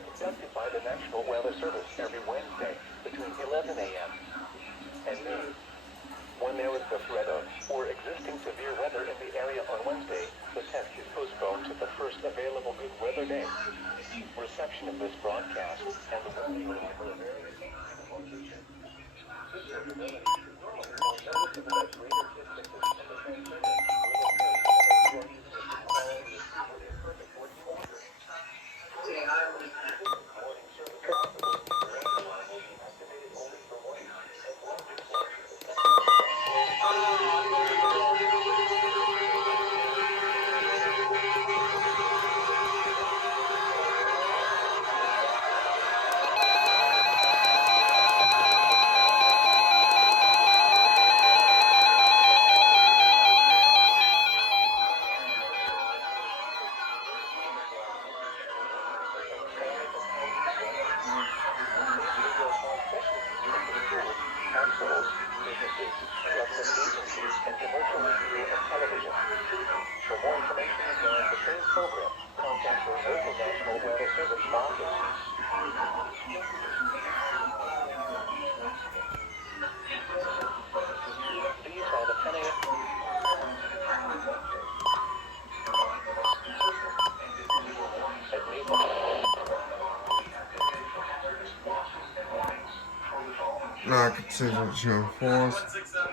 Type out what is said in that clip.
are conducted by the National Weather Service every Wednesday between 11 a.m. and noon. When there is the threat of or existing severe weather in the area on Wednesday, the test is postponed to the first available good weather day. Reception of this broadcast and the weather will vary depending on location. Visibility is normally more noticeable at greater distances, and the transmission will occur when you are using a good quality receiver in perfect working order. Morning service possible. Rain alarm will be activated only for morning and lightning flashes will hospitals, businesses, government agencies, and commercial radio and television. For more information regarding the same program, contact your local National Weather Service office. These are the 10 a.m. at Maple. Like it's 4